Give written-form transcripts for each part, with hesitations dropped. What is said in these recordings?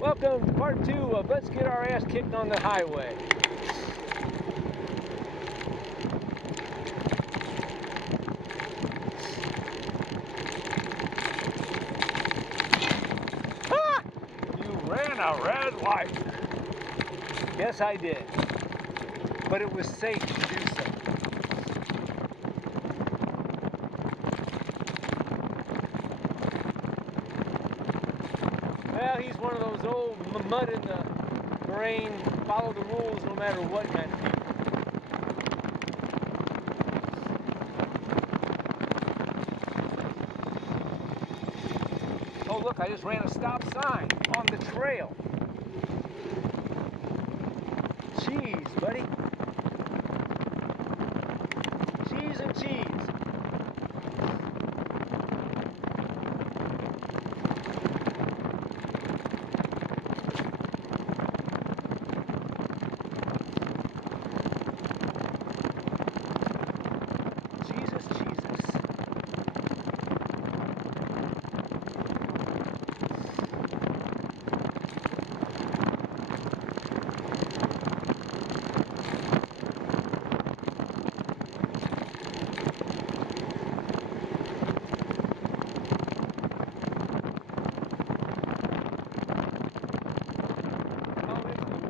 Welcome to part 2 of Let's Get Our Ass Kicked on the Highway. Ah! You ran a red light. Yes, I did. But it was safe to do so. Well, he's one of those old mud in the brain, follow the rules no matter what kind of people. Oh look, I just ran a stop sign on the trail. Jeez, buddy. Cheese and cheese.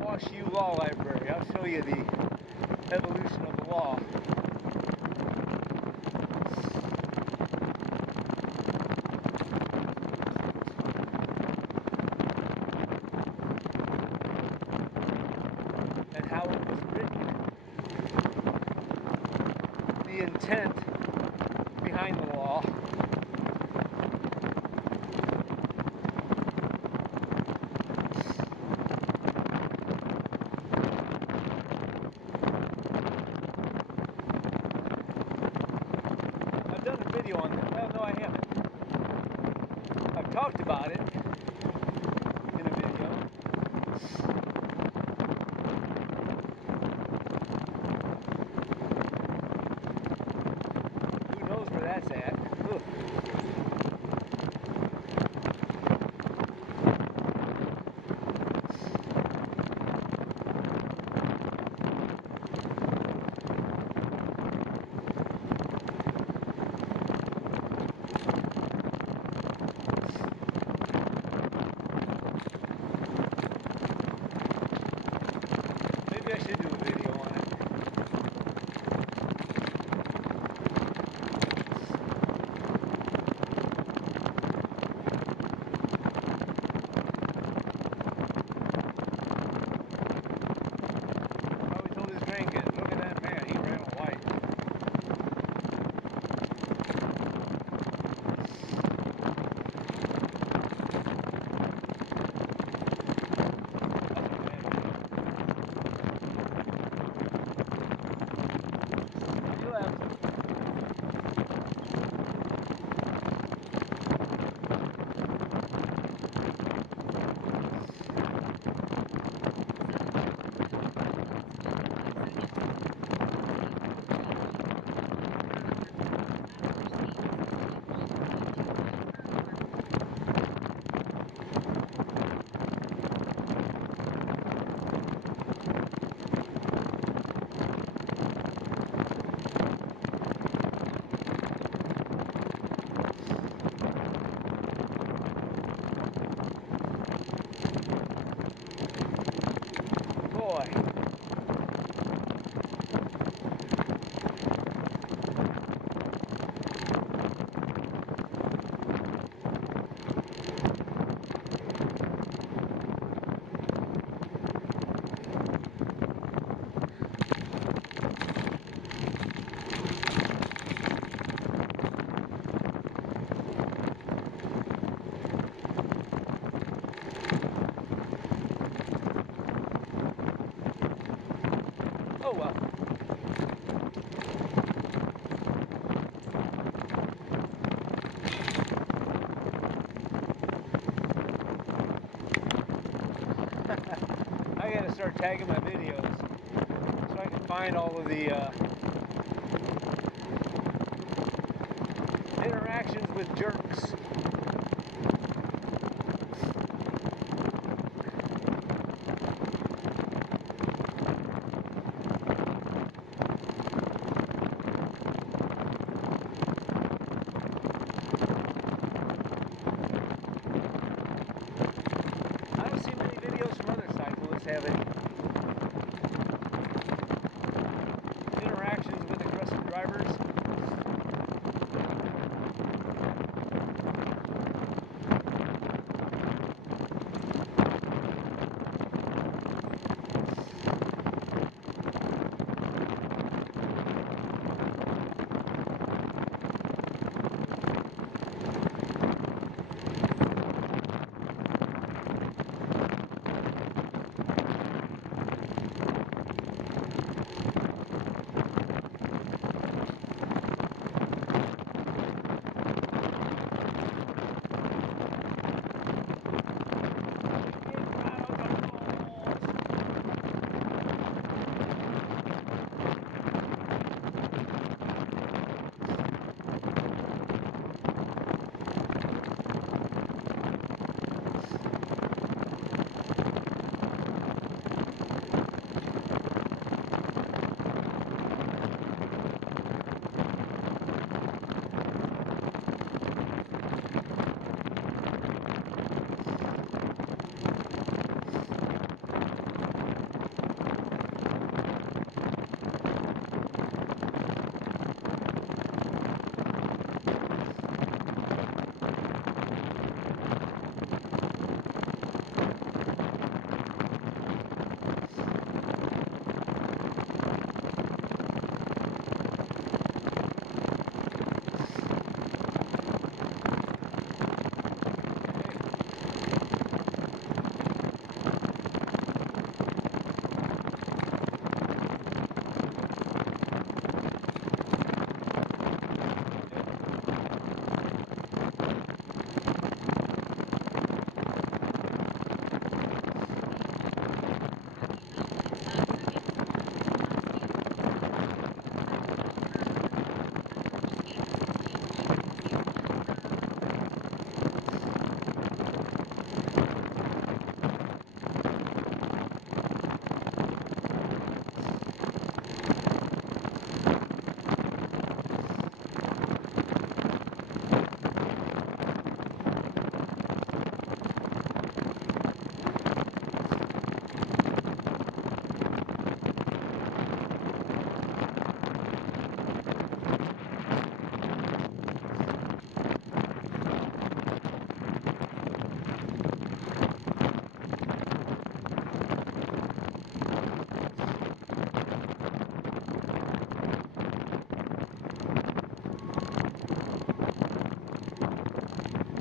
WashU Law Library. I'll show you the evolution of the law. And how it was written. The intent behind the law. I've done a video on that. Well, no, I haven't. I've talked about it in a video. Who knows where that's at? Ugh. Maybe I should do a video on it. Probably told his grandkids, look at that man, he ran a light. Boy. Oh well. I gotta start tagging my videos so I can find all of the interactions with jerks. else have any interactions with aggressive drivers?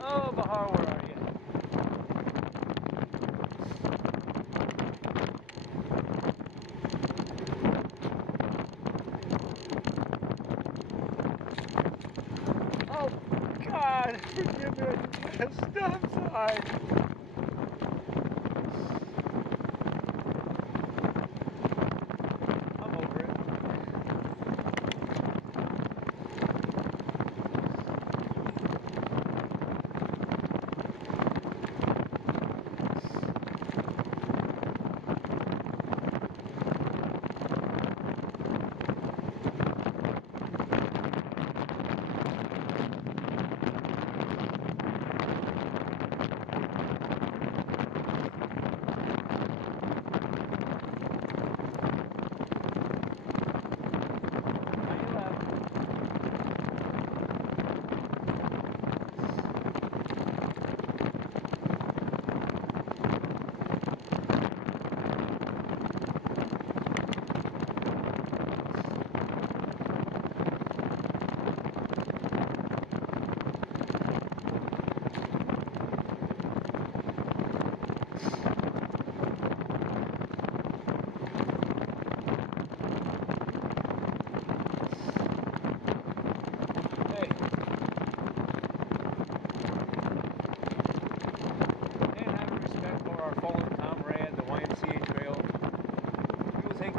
Oh, Bahar, where are you? Oh, God, forgive me, I just got a stop sign. I'm over it.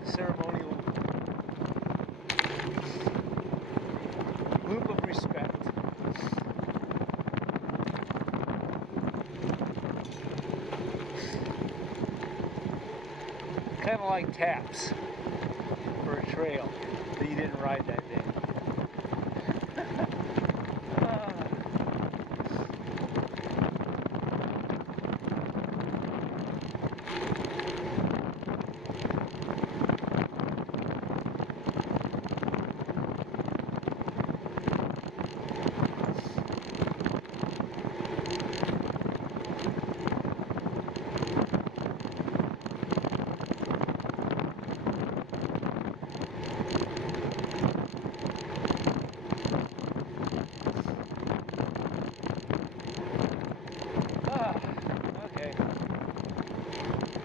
Ceremonial loop of respect. Kind of like taps for a trail that you didn't ride that day.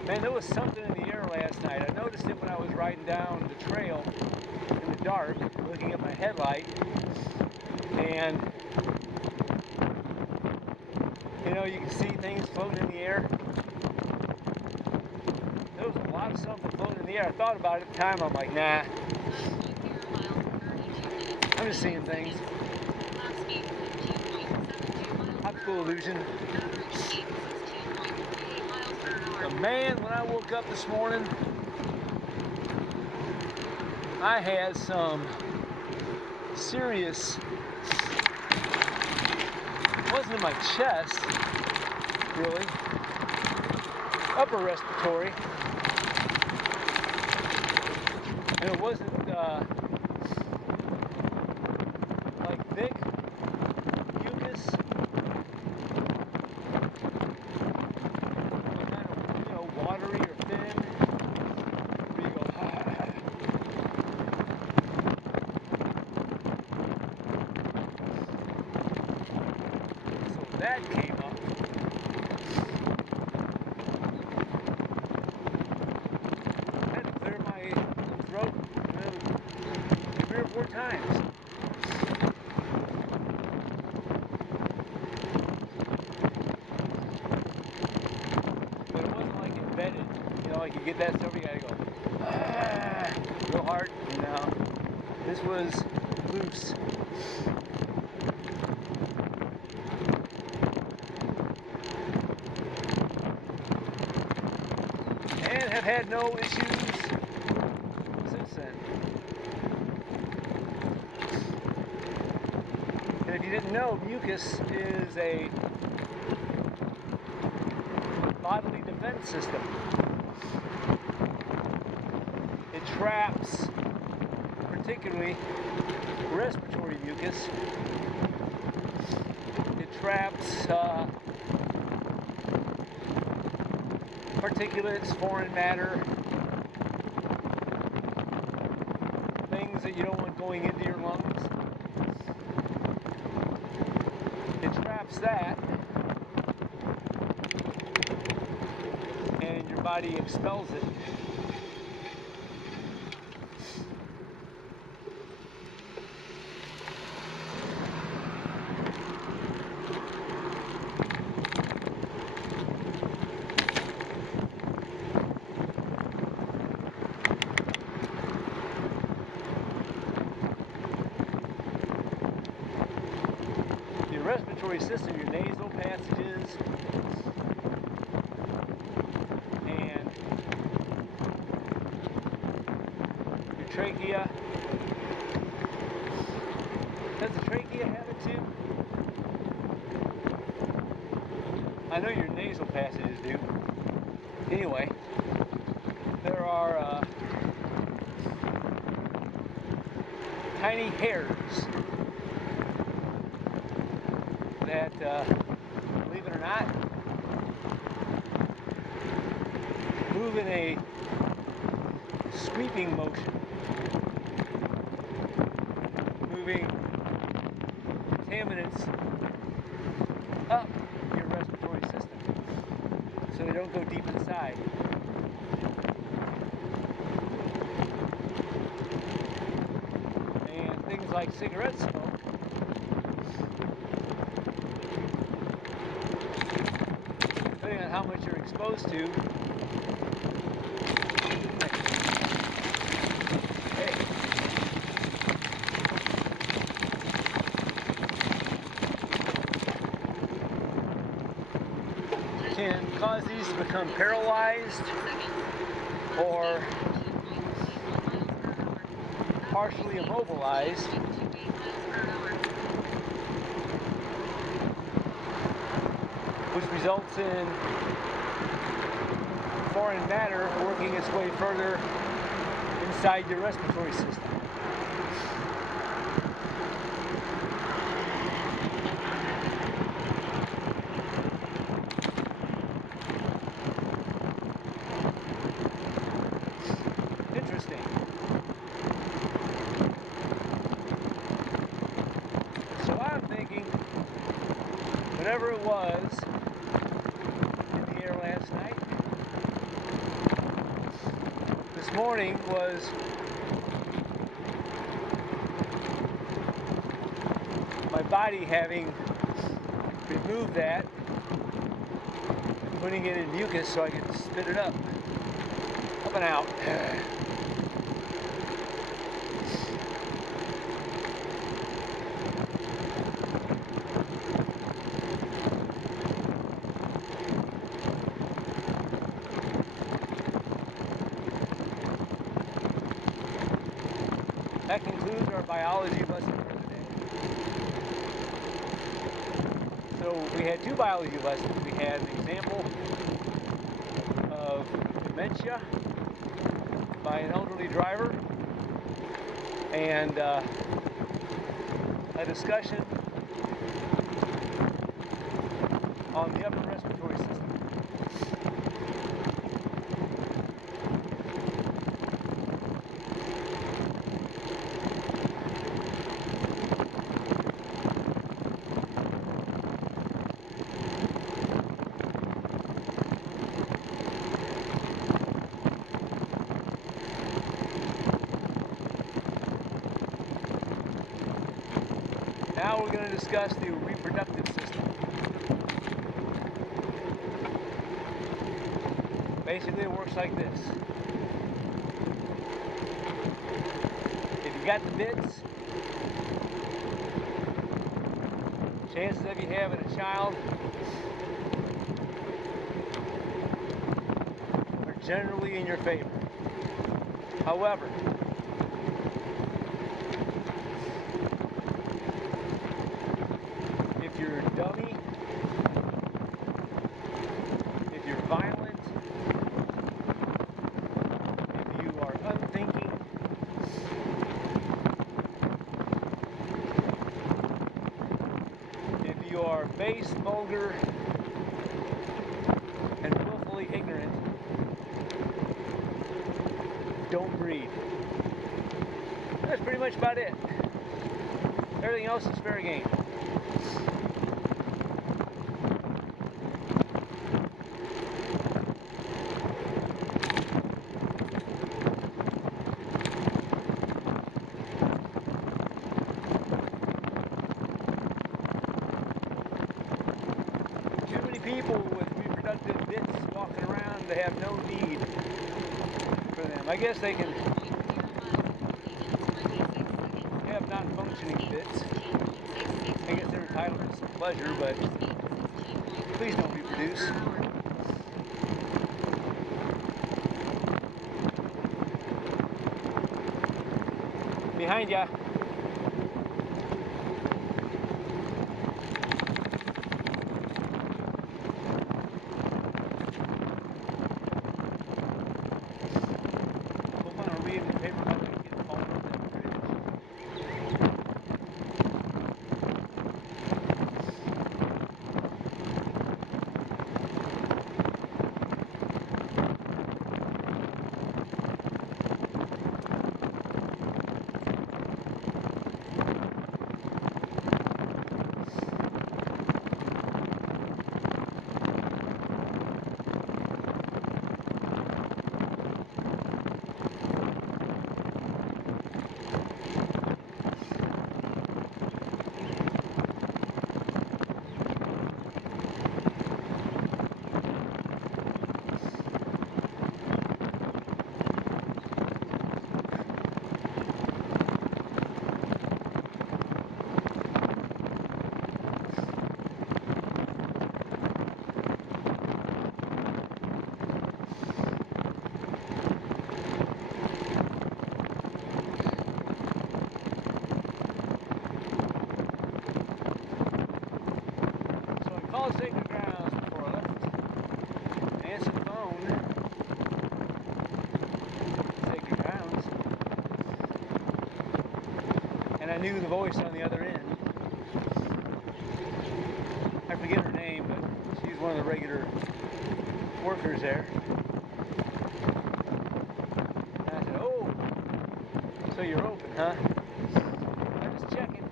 Man, there was something in the air last night. I noticed it when I was riding down the trail in the dark, looking at my headlight, and you know, you can see things floating in the air. There was a lot of something floating in the air. I thought about it at the time. I'm like, nah. I'm just seeing things. Optical illusion. But man, when I woke up this morning, I had some serious, it wasn't in my chest, really, upper respiratory, and it wasn't like thick mucus, kind of, you know, watery or thin, where you go, so that came up. I had to clear my throat 3 or 4 times. But it wasn't like embedded, you know, like you get that stuff, you gotta go real hard. No, this was loose. And have had no issues since then. And if you didn't know, mucus is a bodily defense system. It traps, particularly respiratory mucus. It traps particulates, foreign matter, things that you don't want going into your lungs. It traps that, and your body expels it. Your respiratory system, your nasal passages, and your trachea. Does the trachea have it too? I know your nasal passages do. Anyway, there are tiny hairs that, believe it or not, move in a sweeping motion, moving contaminants up your respiratory system so they don't go deep inside. And things like cigarette smoke depending on how much you're exposed to. Can cause these to become paralyzed or partially immobilized, which results in foreign matter working its way further inside your respiratory system. Interesting. So I'm thinking, whatever it was in the air last night, this morning was my body having removed that, putting it in mucus so I could spit it up and out. That concludes our biology lesson for today. So we had two biology lessons. We had an example of dementia by an elderly driver and a discussion on the upper respiratory system. Now we're going to discuss the reproductive system. Basically, it works like this. If you got the bits, chances of you having a child are generally in your favor. However, if you're a dummy, if you're violent, if you are unthinking, if you are base, vulgar, and willfully ignorant, don't breed. That's pretty much about it. Everything else is fair game. Too many people with reproductive bits walking around, they have no need for them. I guess they can have non-functioning bits. I guess they're entitled to some pleasure, but please don't reproduce. Behind ya. Hope I don't read in the paper about it getting fallen off that bridge. Called Sacred Grounds before I left. I answered the phone. Sacred Grounds. And I knew the voice on the other end. I forget her name, but she's one of the regular workers there. And I said, "Oh, so you're open, huh?" I'm just checking.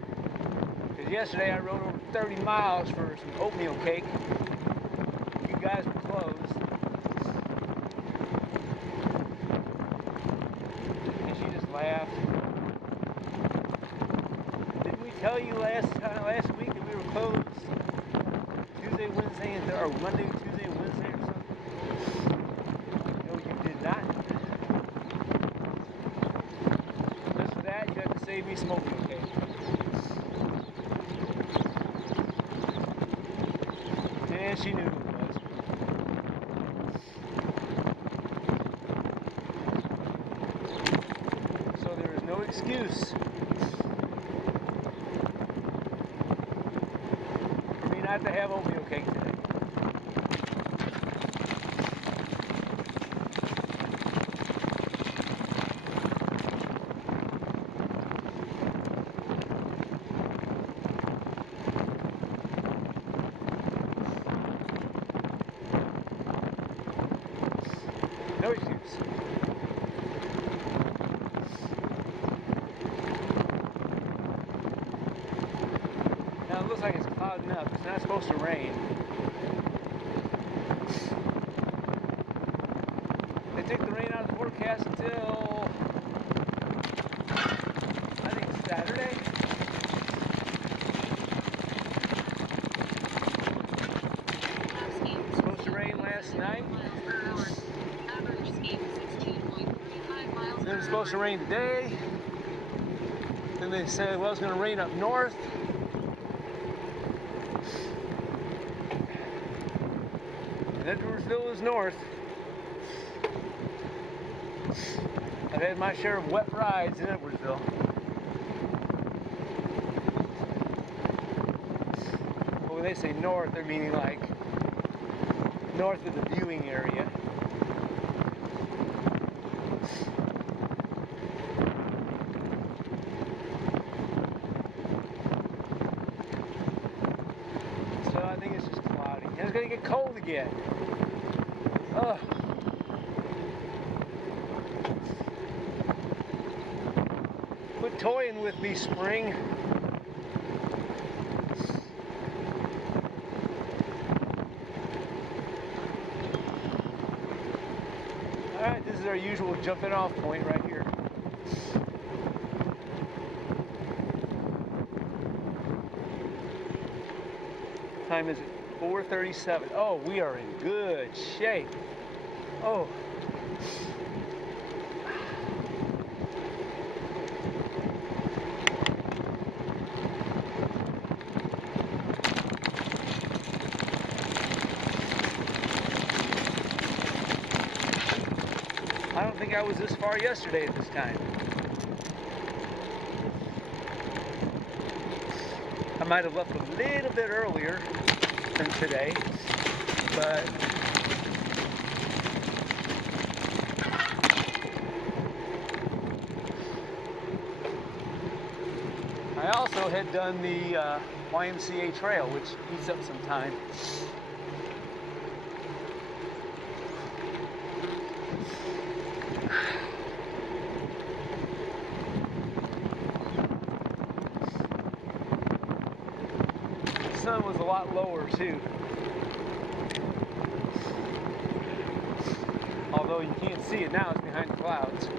Because yesterday I rode over 30 miles for some oatmeal cake. You guys were closed. tell you last week that we were closed Tuesday, Wednesday, or Monday, Tuesday, Wednesday, or something? No, you did not. Just for that, you have to save me smoking, okay? And she knew who it was. So there is no excuse for me not to have oatmeal cake today. No excuse. Now it looks like it's clouding up. It's not supposed to rain. They take the rain out of the forecast until I think Saturday. It's supposed to rain last night. Then it's supposed to rain today. Then they said, well, it's going to rain up north. And Edwardsville is north. I've had my share of wet rides in Edwardsville. But when they say north, they're meaning like north of the viewing area. So I think it's just cloudy. And it's going to get cold again. Ugh. Quit toying with me, spring. Alright, this is our usual jumping off point right here. Time is it? 4:37. Oh, we are in good shape. Oh. I don't think I was this far yesterday at this time. I might have left a little bit earlier than today, but I also had done the YMCA trail, which eats up some time. The sun was a lot lower too. Although you can't see it now, it's behind the clouds.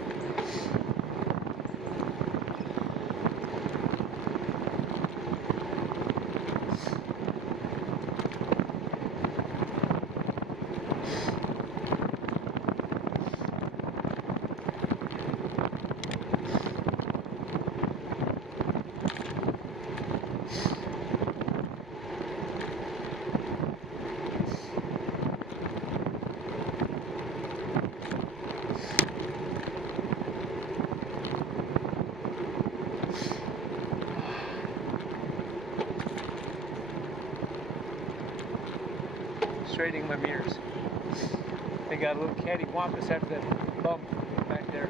Straightening my mirrors. They got a little cattywampus after that bump back there.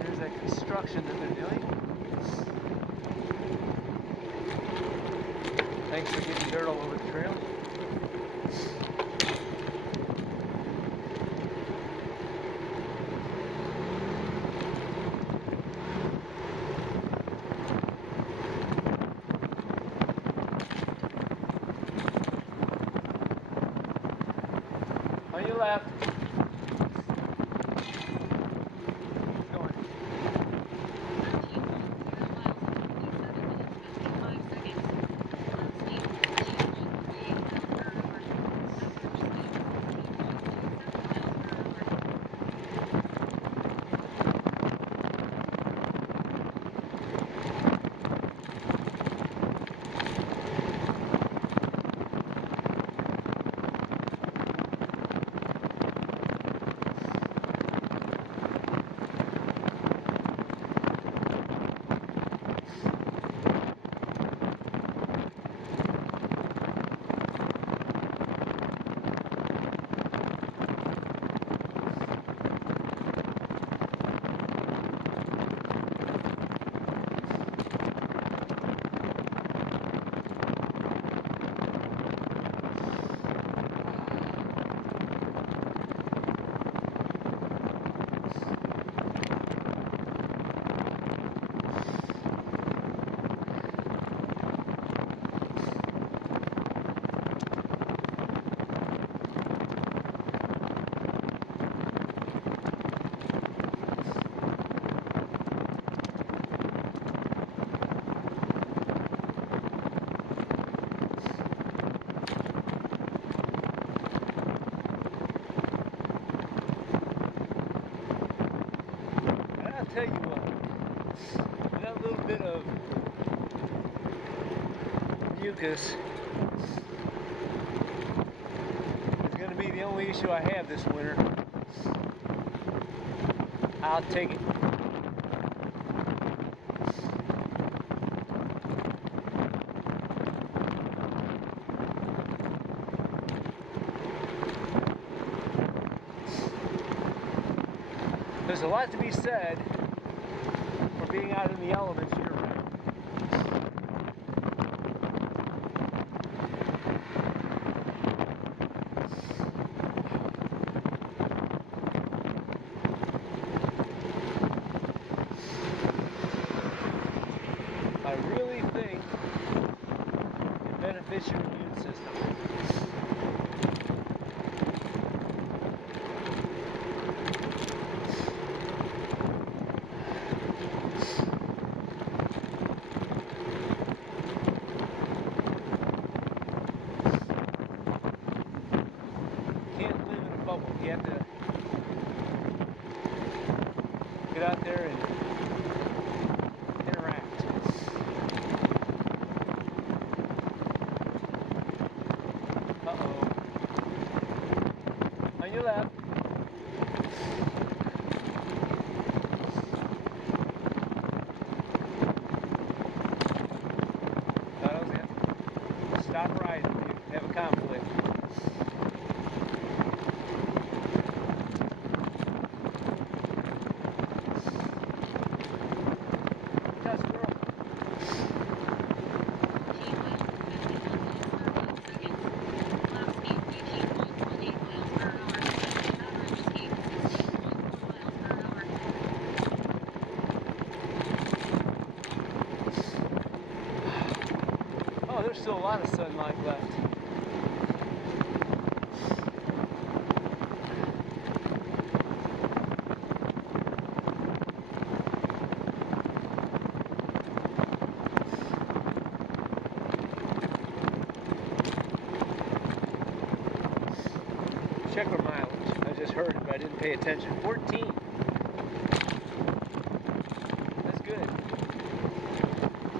There's that construction that they're doing. Thanks for getting dirt all over the trail. left. Keep going. I'll tell you what, that little bit of mucus is going to be the only issue I have this winter. I'll take it. There's a lot to be said for being out in the elements year round. I really think it benefits your immune system. You have to get out there and interact. Uh-oh. On your left. That was it. Stop riding if you have a conflict. Oh, there's still a lot of sunlight left. Check our mileage. I just heard it, but I didn't pay attention. 14. That's good.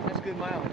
That's good mileage.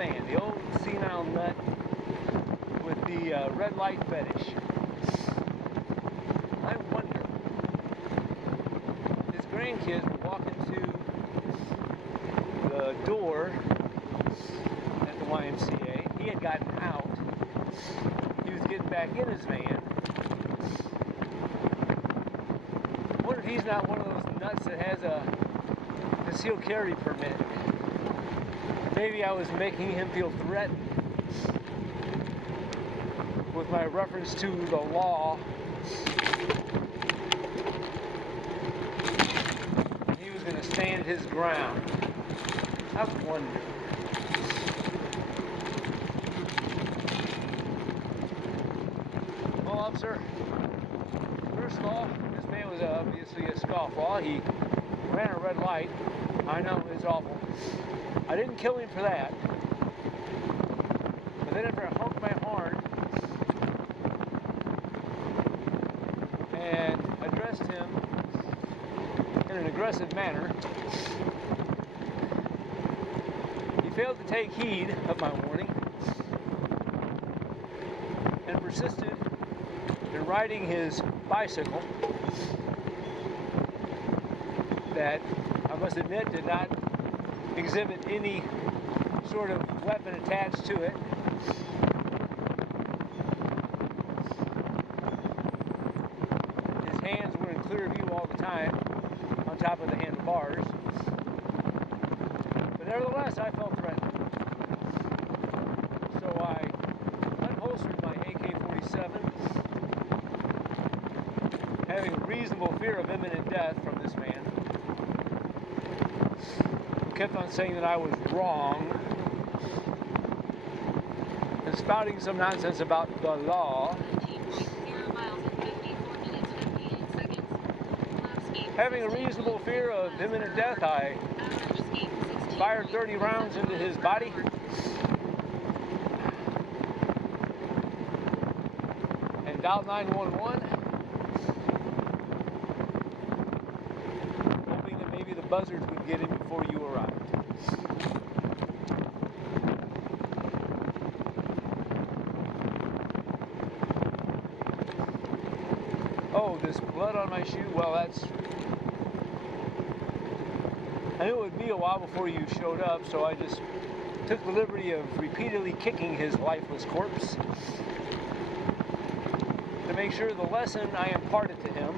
van, the old senile nut with the red light fetish. I wonder, his grandkids were walking to the door at the YMCA. He had gotten out. He was getting back in his van. I wonder if he's not one of those nuts that has a concealed carry permit. Maybe I was making him feel threatened with my reference to the law. He was going to stand his ground. I wonder. Well, officer, first of all, this man was obviously a scofflaw. He ran a red light. I know, it's awful. I didn't kill him for that. But then after I honked my horn and addressed him in an aggressive manner, he failed to take heed of my warning and persisted in riding his bicycle that I must admit did not exhibit any sort of weapon attached to it. His hands were in clear view all the time on top of the handlebars. But nevertheless, I felt threatened. So I unholstered my AK-47, having a reasonable fear of imminent death from this man. Kept on saying that I was wrong and spouting some nonsense about the law. Having a reasonable fear of imminent death, I fired 30 rounds into his body. And dialed 911, hoping that maybe the buzzards would get him before you arrived. Oh, this blood on my shoe, well, that's... I knew it would be a while before you showed up, so I just took the liberty of repeatedly kicking his lifeless corpse to make sure the lesson I imparted to him